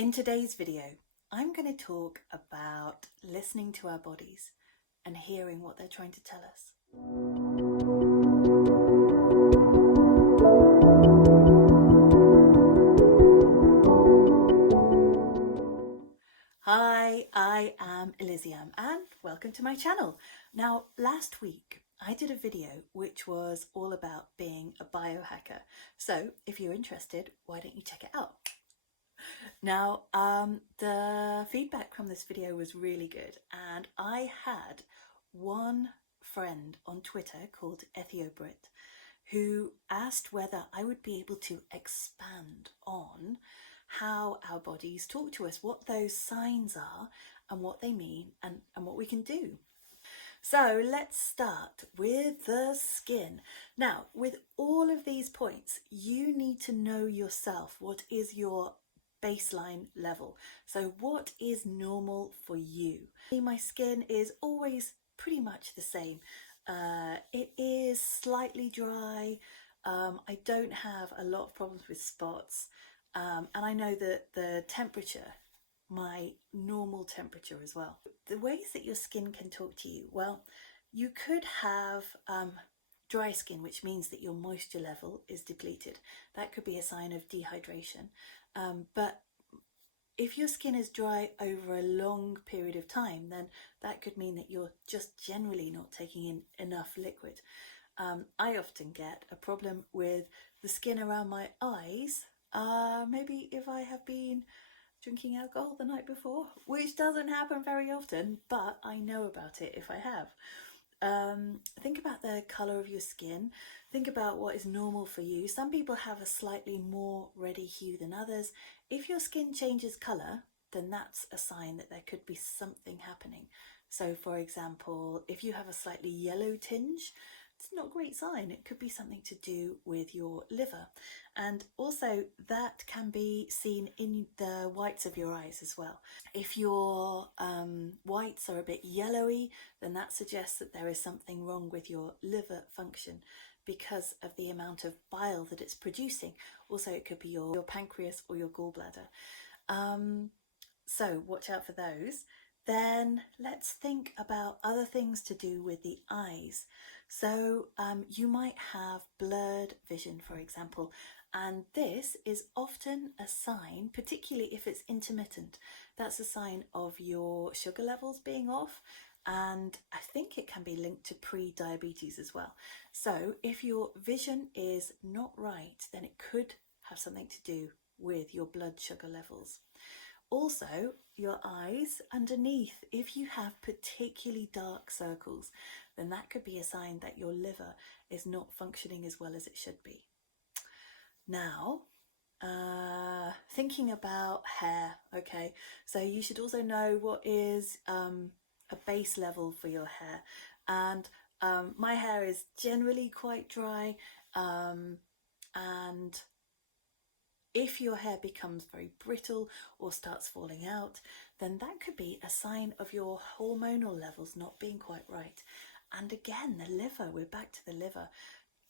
In today's video, I'm going to talk about listening to our bodies and hearing what they're trying to tell us. Hi, I am Elysium and welcome to my channel. Now, last week I did a video which was all about being a biohacker. So if you're interested, why don't you check it out? Now, the feedback from this video was really good, and I had one friend on Twitter called EthioBrit who asked whether I would be able to expand on how our bodies talk to us, what those signs are and what they mean and what we can do. So let's start with the skin. Now, with all of these points, you need to know yourself. What is your baseline level? So what is normal for you? My skin is always pretty much the same. It is slightly dry. I don't have a lot of problems with spots. And I know that the temperature, my normal temperature as well. The ways that your skin can talk to you, well, you could have dry skin, which means that your moisture level is depleted. That could be a sign of dehydration. But if your skin is dry over a long period of time, then that could mean that you're just generally not taking in enough liquid. I often get a problem with the skin around my eyes, maybe if I have been drinking alcohol the night before, which doesn't happen very often, but I know about it if I have. Think about the colour of your skin. Think about what is normal for you. Some people have a slightly more reddy hue than others. If your skin changes colour, then that's a sign that there could be something happening. So for example, if you have a slightly yellow tinge, it's not a great sign. It could be something to do with your liver. And also that can be seen in the whites of your eyes as well. If your whites are a bit yellowy, then that suggests that there is something wrong with your liver function because of the amount of bile that it's producing. Also, it could be your pancreas or your gallbladder. So watch out for those. Then let's think about other things to do with the eyes. So you might have blurred vision, for example, and this is often a sign, particularly if it's intermittent, that's a sign of your sugar levels being off, and I think it can be linked to pre-diabetes as well. So if your vision is not right, then it could have something to do with your blood sugar levels. Also, your eyes underneath, if you have particularly dark circles, then that could be a sign that your liver is not functioning as well as it should be. Now, thinking about hair, okay, so you should also know what is a base level for your hair. And my hair is generally quite dry, and if your hair becomes very brittle or starts falling out, then that could be a sign of your hormonal levels not being quite right. And again, the liver, we're back to the liver.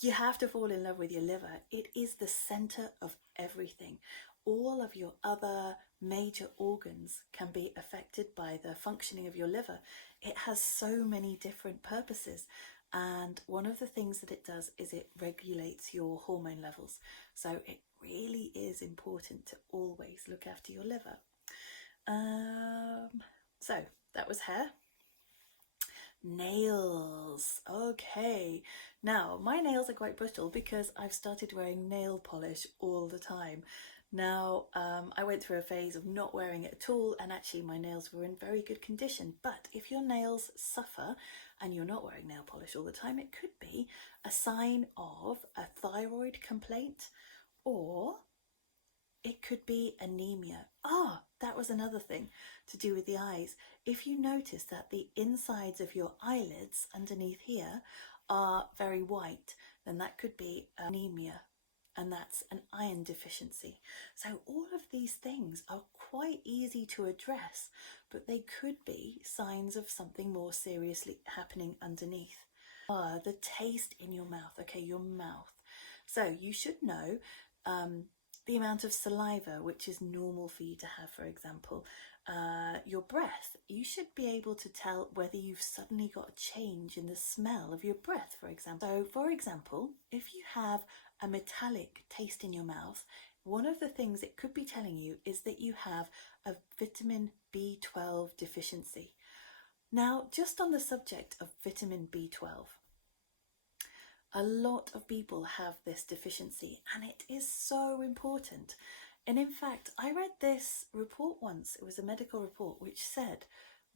You have to fall in love with your liver. It is the center of everything. All of your other major organs can be affected by the functioning of your liver. It has so many different purposes. And one of the things that it does is it regulates your hormone levels. So it really is important to always look after your liver. So that was hair. Nails. Okay, now my nails are quite brittle because I've started wearing nail polish all the time. Now I went through a phase of not wearing it at all, and actually my nails were in very good condition. But if your nails suffer and you're not wearing nail polish all the time, it could be a sign of a thyroid complaint, or it could be anemia. That was another thing to do with the eyes. If you notice that the insides of your eyelids underneath here are very white, then that could be anemia, and that's an iron deficiency. So all of these things are quite easy to address, but they could be signs of something more seriously happening underneath. The taste in your mouth, okay, your mouth. So you should know the amount of saliva, which is normal for you to have, for example, your breath. You should be able to tell whether you've suddenly got a change in the smell of your breath, for example. So, for example, if you have a metallic taste in your mouth, one of the things it could be telling you is that you have a vitamin B12 deficiency. Now, just on the subject of vitamin B12, a lot of people have this deficiency and it is so important. And in fact, I read this report once, it was a medical report, which said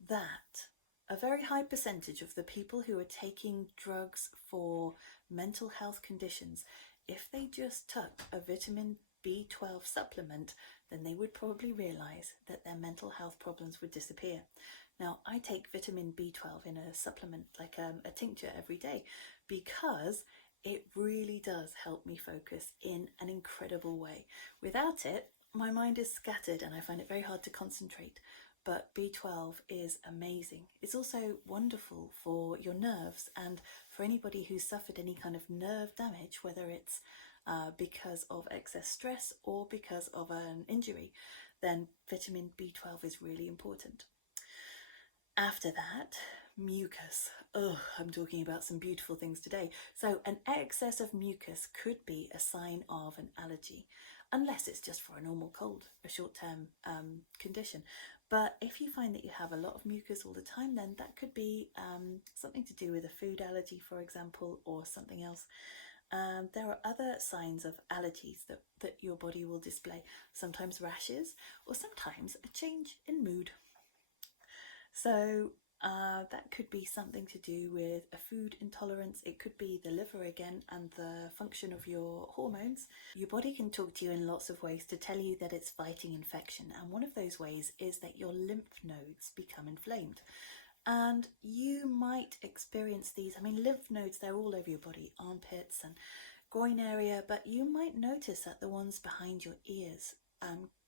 that a very high percentage of the people who are taking drugs for mental health conditions, if they just took a vitamin B12 supplement, then they would probably realise that their mental health problems would disappear. Now, I take vitamin B12 in a supplement, like a tincture every day, because it really does help me focus in an incredible way. Without it, my mind is scattered and I find it very hard to concentrate. But B12 is amazing. It's also wonderful for your nerves, and for anybody who's suffered any kind of nerve damage, whether it's because of excess stress or because of an injury, then vitamin B12 is really important. After that, mucus. Oh, I'm talking about some beautiful things today. So an excess of mucus could be a sign of an allergy, unless it's just for a normal cold, a short-term condition. But if you find that you have a lot of mucus all the time, then that could be something to do with a food allergy, for example, or something else. There are other signs of allergies that your body will display, sometimes rashes or sometimes a change in mood. So that could be something to do with a food intolerance. It could be the liver again and the function of your hormones. Your body can talk to you in lots of ways to tell you that it's fighting infection, and one of those ways is that your lymph nodes become inflamed. And you might experience these. I mean, lymph nodes, they're all over your body, armpits and groin area, but you might notice that the ones behind your ears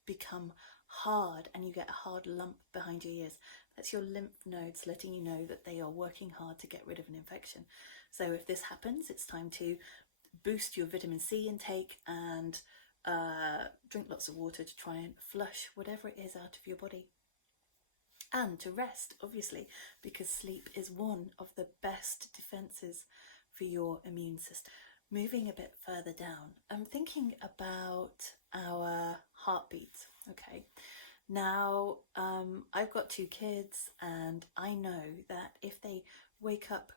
become hard and you get a hard lump behind your ears. That's your lymph nodes letting you know that they are working hard to get rid of an infection. So if this happens, it's time to boost your vitamin C intake and drink lots of water to try and flush whatever it is out of your body. And to rest, obviously, because sleep is one of the best defenses for your immune system. Moving a bit further down, I'm thinking about our heartbeats. Okay, now I've got 2 kids, and I know that if they wake up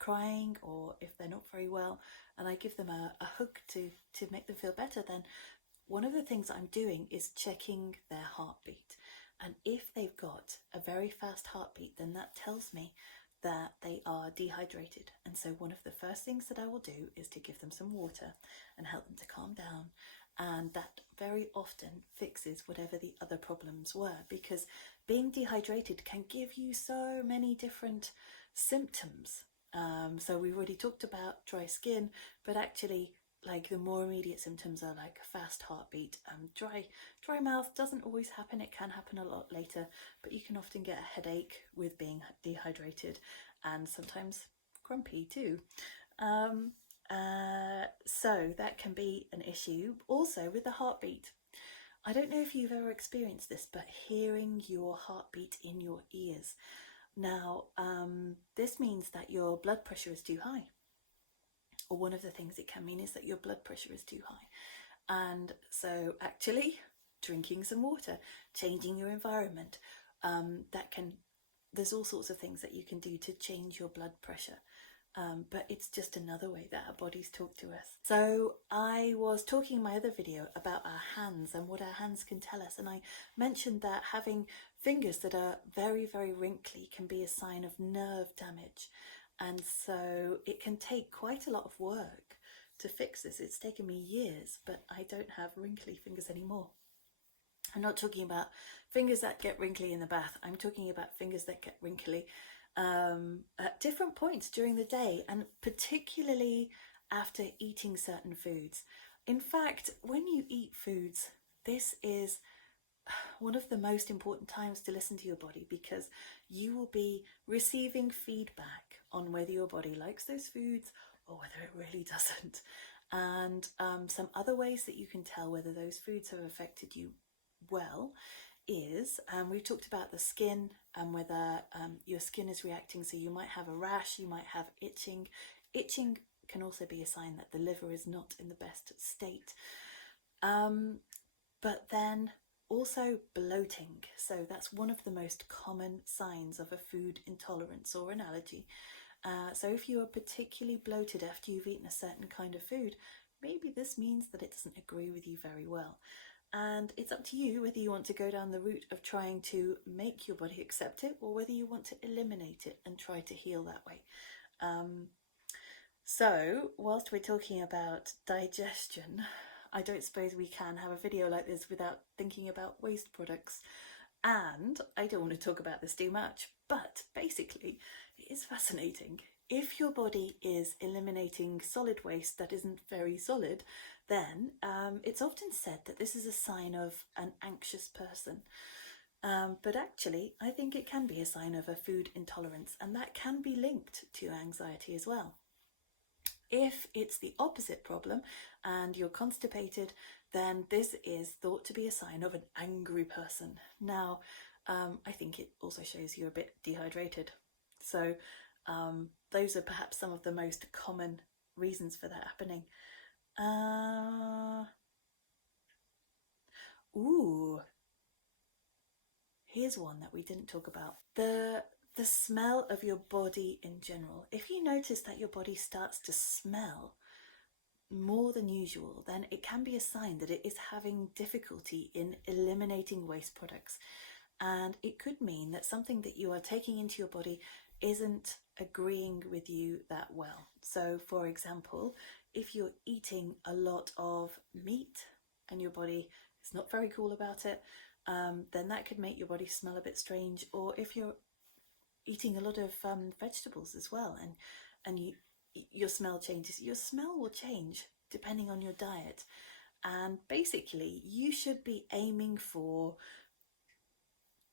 crying, or if they're not very well, and I give them a hug to make them feel better, then one of the things I'm doing is checking their heartbeat. And if they've got a very fast heartbeat, then that tells me that they are dehydrated. And so one of the first things that I will do is to give them some water and help them to calm down. And that very often fixes whatever the other problems were, because being dehydrated can give you so many different symptoms. So we've already talked about dry skin, but actually, like, the more immediate symptoms are like a fast heartbeat. Dry mouth doesn't always happen. It can happen a lot later, but you can often get a headache with being dehydrated, and sometimes grumpy too. So that can be an issue. Also with the heartbeat, I don't know if you've ever experienced this, but hearing your heartbeat in your ears. Now, this means that your blood pressure is too high. Or one of the things it can mean is that your blood pressure is too high. And so actually drinking some water, changing your environment, there's all sorts of things that you can do to change your blood pressure. But it's just another way that our bodies talk to us. So I was talking in my other video about our hands and what our hands can tell us. And I mentioned that having fingers that are very, very wrinkly can be a sign of nerve damage. And so it can take quite a lot of work to fix this. It's taken me years, but I don't have wrinkly fingers anymore. I'm not talking about fingers that get wrinkly in the bath. I'm talking about fingers that get wrinkly at different points during the day, and particularly after eating certain foods. In fact, when you eat foods, this is one of the most important times to listen to your body, because you will be receiving feedback on whether your body likes those foods or whether it really doesn't. And some other ways that you can tell whether those foods have affected you well is, we've talked about the skin and whether your skin is reacting. So you might have a rash, you might have itching. Itching can also be a sign that the liver is not in the best state. But then also bloating. So that's one of the most common signs of a food intolerance or an allergy. So if you are particularly bloated after you've eaten a certain kind of food, maybe this means that it doesn't agree with you very well. And it's up to you whether you want to go down the route of trying to make your body accept it, or whether you want to eliminate it and try to heal that way. So whilst we're talking about digestion, I don't suppose we can have a video like this without thinking about waste products. And I don't want to talk about this too much, but basically it is fascinating. If your body is eliminating solid waste that isn't very solid, then it's often said that this is a sign of an anxious person. But actually, I think it can be a sign of a food intolerance, and that can be linked to anxiety as well. If it's the opposite problem and you're constipated, then this is thought to be a sign of an angry person. Now, I think it also shows you're a bit dehydrated. So those are perhaps some of the most common reasons for that happening. Here's one that we didn't talk about. The smell of your body in general. If you notice that your body starts to smell more than usual, then it can be a sign that it is having difficulty in eliminating waste products. And it could mean that something that you are taking into your body isn't agreeing with you that well. So for example, if you're eating a lot of meat and your body is not very cool about it, then that could make your body smell a bit strange. Or if you're eating a lot of vegetables as well, and your smell changes, your smell will change depending on your diet. And basically you should be aiming for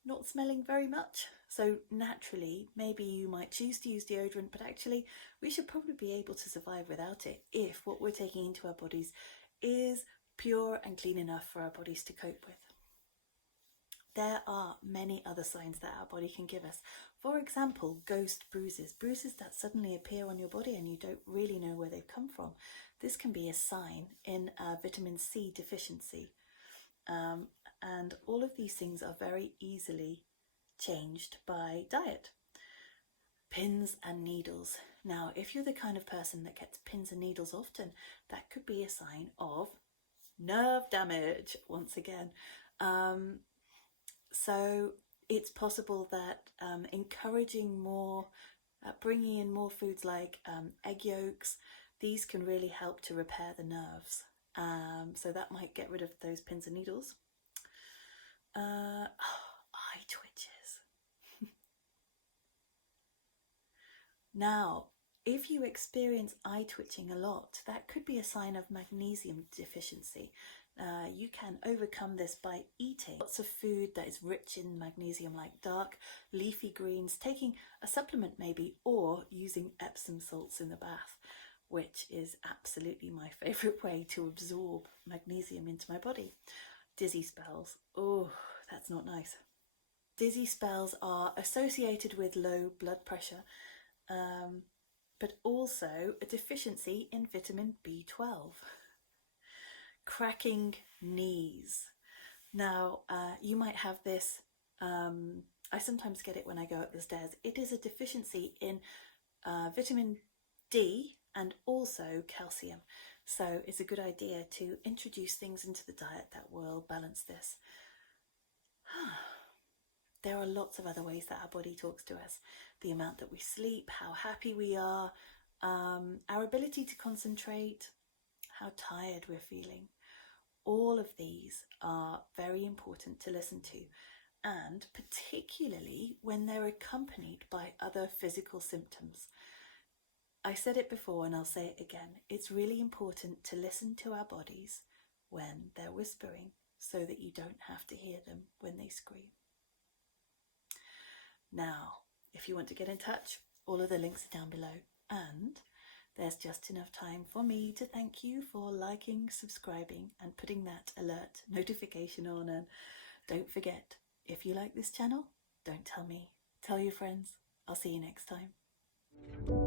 not smelling very much. So naturally, maybe you might choose to use deodorant, but actually we should probably be able to survive without it if what we're taking into our bodies is pure and clean enough for our bodies to cope with. There are many other signs that our body can give us. For example, ghost bruises, bruises that suddenly appear on your body and you don't really know where they've come from. This can be a sign in vitamin C deficiency. And all of these things are very easily changed by diet. Pins and needles. Now, if you're the kind of person that gets pins and needles often, that could be a sign of nerve damage once again. So it's possible that encouraging more, bringing in more foods like egg yolks, these can really help to repair the nerves. So that might get rid of those pins and needles. Eye twitches. Now, if you experience eye twitching a lot, that could be a sign of magnesium deficiency. You can overcome this by eating lots of food that is rich in magnesium, like dark leafy greens, taking a supplement maybe, or using Epsom salts in the bath, which is absolutely my favourite way to absorb magnesium into my body. Dizzy spells. Oh, that's not nice. Dizzy spells are associated with low blood pressure, but also a deficiency in vitamin B12. Cracking knees. Now, you might have this, I sometimes get it when I go up the stairs. It is a deficiency in vitamin D and also calcium. So it's a good idea to introduce things into the diet that will balance this. There are lots of other ways that our body talks to us. The amount that we sleep, how happy we are, our ability to concentrate, how tired we're feeling. All of these are very important to listen to, and particularly when they're accompanied by other physical symptoms. I said it before and I'll say it again. It's really important to listen to our bodies when they're whispering so that you don't have to hear them when they scream. Now, if you want to get in touch, all of the links are down below. And there's just enough time for me to thank you for liking, subscribing and putting that alert notification on. And don't forget, if you like this channel, don't tell me, tell your friends. I'll see you next time.